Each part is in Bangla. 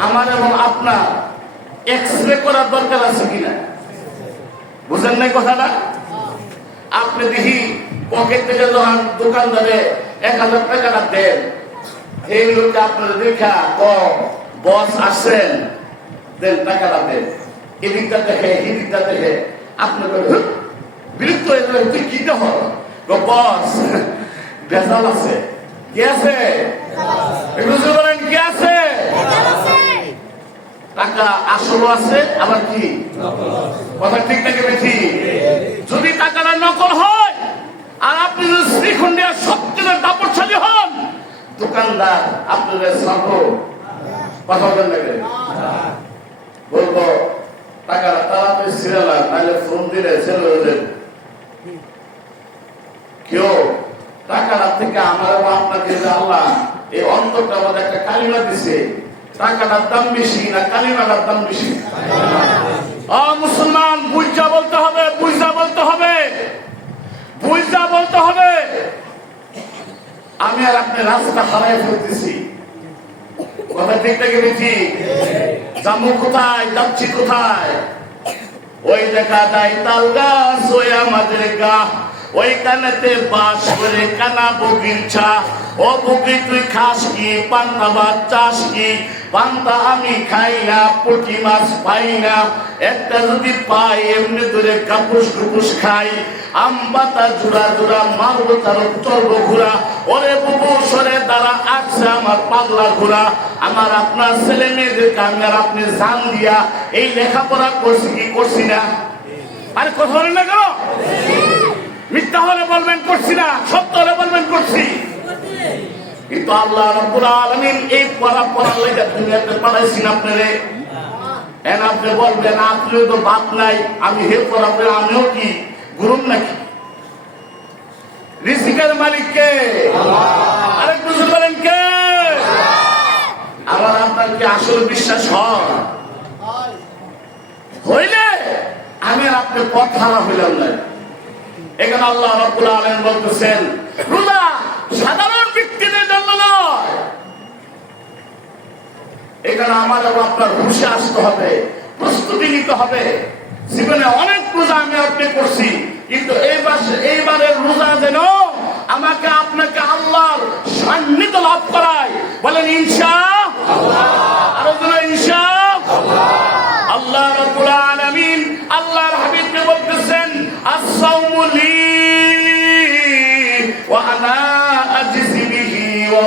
আমার এবং আপনার এক্স রে করার দরকার আছে কিনা? বুঝেন নাই কথাটা? আপনি দেখি পকেট থেকে যখন দোকানদারে এক হাজার টাকাটা দেন এই লোকটা আপনার দেখা কম বস আসেন দেন টাকাটা দেন। এদিকটা দেখে এদিকটা দেখে আপনি বলেন, "হুঁ, বিরক্ত হয়ে যাবে তুই কি দেহ বস ভেজাল আছে। কি আছে? টাকা আসলও আছে, আবার কি? কথা ঠিক থাকে বেশি যদি টাকাটা নকল হয়, আর আপনি যদি শ্রীখণ্ডিয়া সত্যের দাপটশালী হন, দোকানদার আপনাদের সাথে কথা বলেন বলব টাকাটা তাড়াতাড়ি ছিঁড়ে না নাহলে ফোন দিলে ছেলে দেন কেউ টাকাটা থেকে আমার আপনাকে আল্লাহ, এই অন্তরটা আমাদের একটা কালিমা দিছে টাকাটার দাম বেশি না কালিমাটার দাম বেশি? মুসলমান বুঝা বলতে হবে বুঝা বলতে হবে। বুঝা বলতে হবে। আমি আর আপনি রাস্তা হারাই ফেলতেছি। কথা ঠিক থেকে বেশি যাব কোথায় যাচ্ছি কোথায়? ওই দেখা যায় তাল গাছ ওই আমাদের গা। ওই কানেতে বাস করে কানা বগিরছা ও বগি তুই খাস কি পান্তা ভাত চাস কি? পান্তা আমি খাই না, পুঁটি মাছ পাই না। একটা যদি পাই, এমনি ধরে কাপুস কুপুস খাই। আম পাতা জোড়া জোড়া মারবো তার চলবো ঘোরা। ওরে বুবু, সরে দ্বারা আসছে আমার পাগলা ঘোরা আমার আপনার ছেলে মেয়েদেরকে আমি আর আপনি জান দিয়া এই লেখাপড়া করছি কি করছি না? আরে কথা বলেন না কেন? মিথ্যা হলে বলবেন, করছি না। সত্য হলে বলবেন, করছি। কিন্তু আল্লাহ রাব্বুল আলামিন এই পড়া পড়ার লেগে দুনিয়াতে পাঠাইছেন আপনারে। এন আপনি বলবেন আপনিও তো বাপ নাই আমি হে পড়াবেন আমিও কি গুরুম নাকি? রিজিকের মালিক কে? আরেক বুঝতে কে? আমার আপনার কি আসলে বিশ্বাস হয়? হইলে আমি আর আপনি পথ হারা হইলাম না। এখানে আল্লাহ রাব্বুল আলামিন বলতেছেন রোজা সাধারণ ব্যক্তিদের জন্য নয় আমার এবং আপনার হুশে আসতে হবে, প্রস্তুতি নিতে হবে। জীবনে অনেক রোজা আমি আপনি করছি, কিন্তু এইবার এইবারের রোজা যেন আমাকে আপনাকে আল্লাহর সান্নিধ্য লাভ করায়। বলেন, ইনশা আরও যেন ইনশা আল্লাহ। রাব্বুল আলামিন আল্লাহর হাবিবকে বলতেছেন, আস-সাওমু লি ওয়া আনা আজজি বিহি ওয়া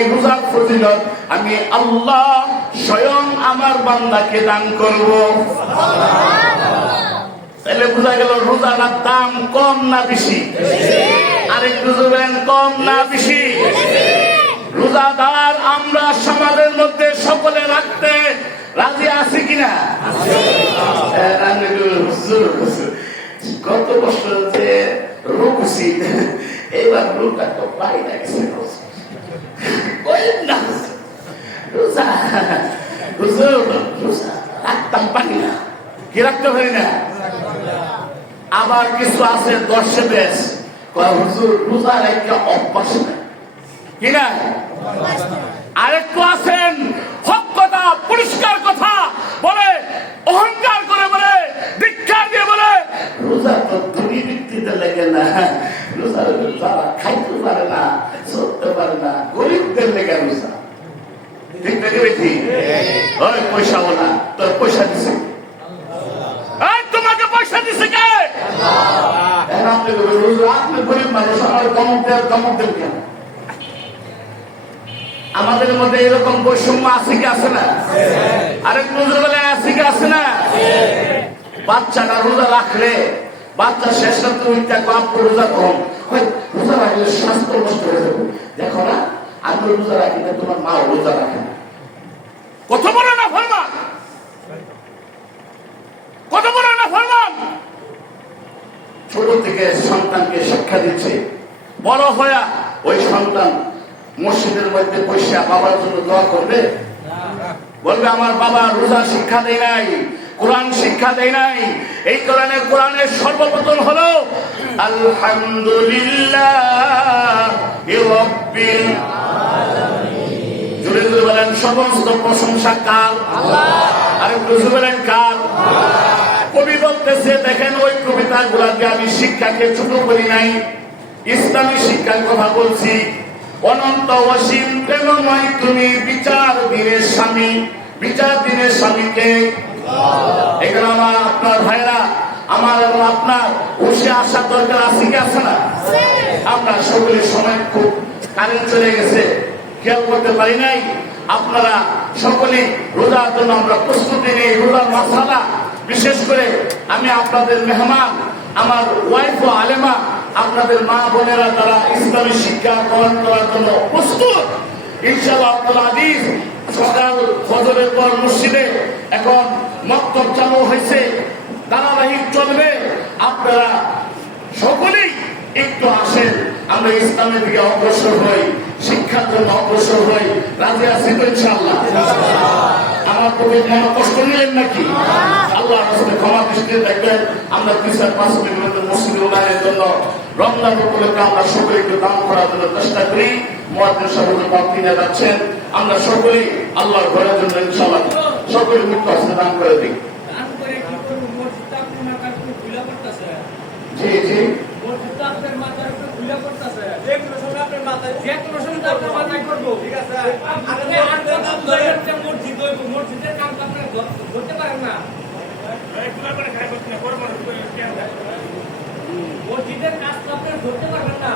এই রোজার ফজিলত, আমি আল্লাহ স্বয়ং আমার বান্দাকে দান করব। তাহলে বোঝা গেল রোজাটার দাম কম না বেশি? আরেকটু বলবেন কম না বেশি? রোজাদার আমরা সমাজের মধ্যে সকলে রাখতে রাজি আছি কিনা। গত বছর যে রোগ এবার রোগটা তো পাই না গেছে বলেন না রোজা হুজুর রোজা রাখতাম পারি না কি রাখতে পারি না আবার কিছু আছে দর্শে বেশ কয় হুজুর রোজা রেখে অভ্যাস না কি না আরেকটু আছেন হক কথা পরিষ্কার কথা বলে অহংকার করে বলে দীক্ষা দিয়ে বলে রোজা তো দুই ব্যক্তিতে লেগে না রোজা যারা খাইতে পারে না চলতে পারে না গরিবদের লেগে রোজা ঠিক থেকে বেশি ওই তোর পয়সা দিছে। তোমাকে পয়সা দিছে কে? আমাদের মধ্যে এরকম বৈষম্য আছে কি আছে না? আরেক নজর বলে আছে কি আছে না? বাচ্চাটা রোজা রাখলে বাচ্চা শেষ রাত্রে উঠতে কম রোজা কম। রোজা রাখলে স্বাস্থ্য নষ্ট হয়ে যাবে। দেখো না আমি রোজা রাখি না তোমার মা রোজা রাখে না। কত বড় না ফরমান? কত বড় ছোট থেকে সন্তানকে শিক্ষা দিচ্ছে। বড় হয়ে ওই সন্তান মসজিদের মধ্যে বসে বাবার জন্য দোয়া করবে? বলবে আমার বাবা রোজা শিক্ষা দেয় নাই কোরআন শিক্ষা দেয় নাই। এই কোরআনে কোরআনের সর্বপ্রথম হলো আলহামদুলিল্লাহ সমস্ত প্রশংসা কার? আর বলেন কার? কবি বলতেছে, দেখেন ওই কবিতা গুলাতে আমি শিক্ষাকে ছোট করি নাই। ইসলামী শিক্ষার কথা বলছি। অনন্ত অসীম প্রেমময় তুমি বিচার দিনের স্বামী। বিচার দিনের স্বামীকে এখানে আমার আপনার ভাইরা আমার এবং আপনার বসে আসার দরকার আছে কি আছে না? আমরা সকলের সময় খুব কারেন্ট চলে গেছে। খেয়াল করতে পারি নাই? আপনারা সকলে রোজার জন্য আমরা প্রস্তুতি নেই। রোজার মাসালা, বিশেষ করে আমি আপনাদের মেহমান, আমার ওয়াইফ ও আলেমা, আপনাদের মা বোনেরা তারা ইসলামী শিক্ষা গ্রহণ করার জন্য প্রস্তুত। সকাল পর এখন চালু হয়েছে। চলবে। আপনারা সকলেই একটু আসেন, আমরা ইসলামের দিকে অগ্রসর হই। শিক্ষার জন্য অগ্রসর হই। রাজি আছি তো ইনশাআল্লাহ। আমার প্রতি কোনো কষ্ট নিলেন নাকি? আল্লাহ রাস্তায় ক্ষমা দৃষ্টি দেখবেন। আমরা পাঁচ মিনিটের মসজিদ উন্নয়নের জন্য রমজান উপলক্ষে আমরা সকলে একটু দান করার জন্য চেষ্টা করি। মহাদিন সাহেব বাপ্তিনে যাচ্ছেন। আমরা সকলেই আল্লাহর ঘরের জন্য ইনশাআল্লাহ সকলে মুক্ত হস্তে দান করে দিই। জি জি। মসজিদের কাজ তো আপনার ধরতে পারবেন না।